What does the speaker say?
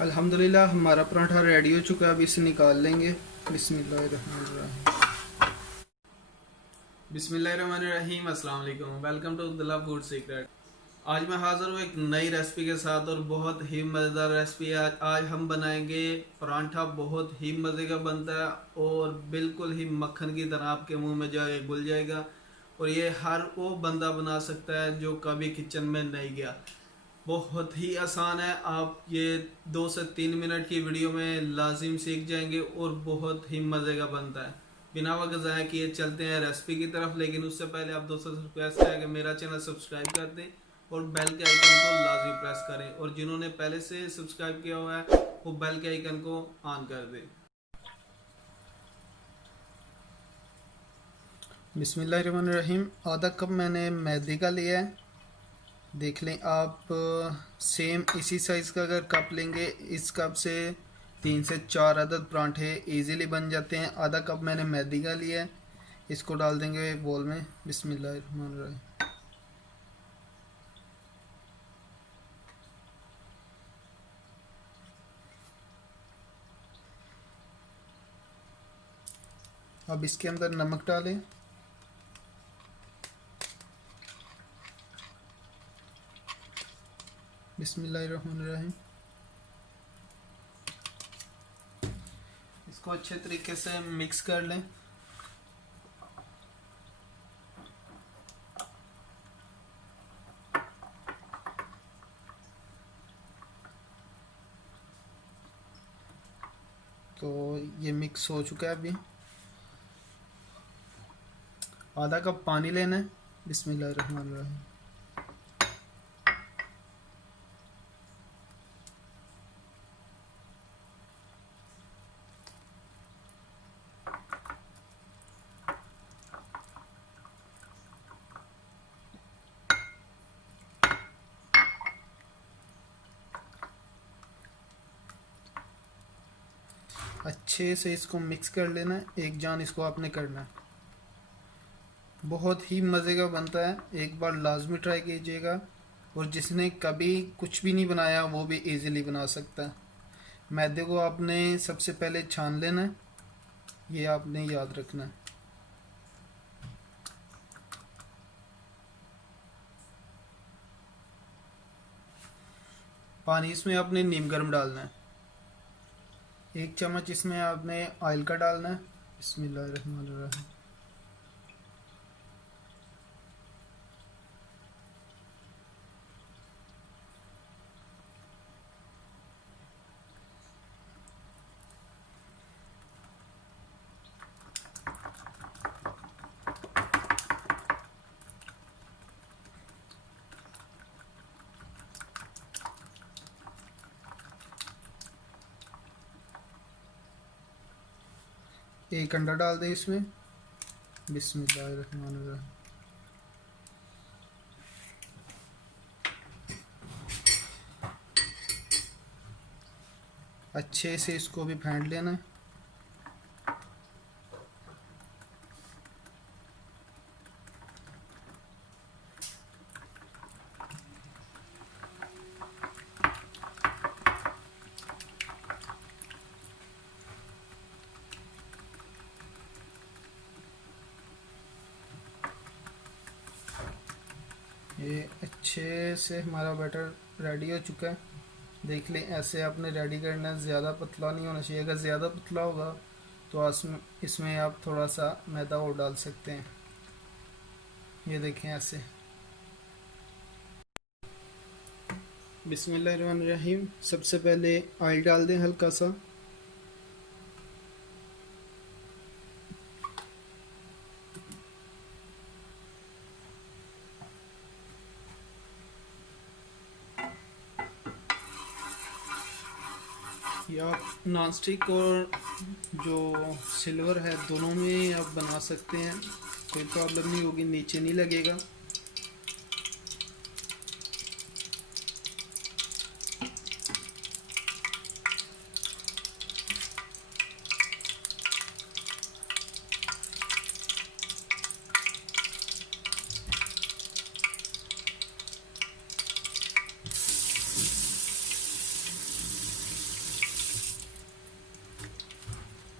अल्हम्दुलिल्लाह हमारा पराठा रेडी हो चुका है। अब इसे निकाल लेंगे। बिस्मिल्लाहिर्रहमानिर्रहीम। बिस्मिल्लाहिर्रहमानिर्रहीम। अस्सलाम वालेकुम। Welcome to Abdullah food secret. आज मैं हाज़िर हूँ एक नई रेसिपी के साथ और बहुत ही मज़ेदार रेसिपी है। आज हम बनाएंगे परांठा। बहुत ही मज़े का बनता है और बिल्कुल ही मक्खन की तरह आपके मुंह में जाके घुल जाएगा। और ये हर वो बंदा बना सकता है जो कभी किचन में नहीं गया। बहुत ही आसान है। आप ये 2 से 3 मिनट की वीडियो में लाजिम सीख जाएंगे और बहुत ही मज़े का बनता है। बिना वक्त ज़ाया किए चलते हैं रेसिपी की तरफ। लेकिन उससे पहले आप दोस्तों से रिक्वेस्ट है कि मेरा चैनल सब्सक्राइब कर दें और बेल के आइकन को लाजिम प्रेस करें। और जिन्होंने पहले से सब्सक्राइब किया हुआ है वो बेल के आइकन को ऑन कर दें। बिस्मिल्लाहिर्रहमानिर्रहीम। आधा कप मैंने मैदे का लिया है। देख लें आप, सेम इसी साइज़ का अगर कप लेंगे, इस कप से 3 से 4 अदद परांठे इजीली बन जाते हैं। आधा कप मैंने मैदे का लिया है। इसको डाल देंगे एक बोल में। बिस्मिल्लाहिर्रहमानिर्रहीम। अब इसके अंदर नमक डालें। बिस्मिल्लाहिर्रहमानिर्रहीम। इसको अच्छे तरीके से मिक्स कर लें। तो ये मिक्स हो चुका है। अभी आधा कप पानी लेना है। बिस्मिल्लाहिर्रहमानिर्रहीम। अच्छे से इसको मिक्स कर लेना है। एक जान इसको आपने करना है। बहुत ही मज़े का बनता है। एक बार लाजमी ट्राई कीजिएगा। और जिसने कभी कुछ भी नहीं बनाया वो भी इजीली बना सकता है। मैदे को आपने सबसे पहले छान लेना है। ये आपने याद रखना है। पानी इसमें आपने नीम गर्म डालना है। 1 चम्मच इसमें आपने ऑयल का डालना है। बिस्मिल्लाहिर्रहमानिर्रहीम। एक अंडा डाल दें इसमें। बिस्मिल्लाहिर्रहमानिर्रहीम। अच्छे से इसको भी फेंट लेना है। ये अच्छे से हमारा बैटर रेडी हो चुका है। देख लें, ऐसे आपने रेडी करना है। ज़्यादा पतला नहीं होना चाहिए। अगर ज़्यादा पतला होगा तो इसमें आप थोड़ा सा मैदा और डाल सकते हैं। ये देखें ऐसे। बिस्मिल्लाहिर्रहमानिर्रहीम। सबसे पहले ऑयल डाल दें हल्का सा। या आप नॉन स्टिक और जो सिल्वर है दोनों में आप बना सकते हैं। कोई प्रॉब्लम नहीं होगी, नीचे नहीं लगेगा।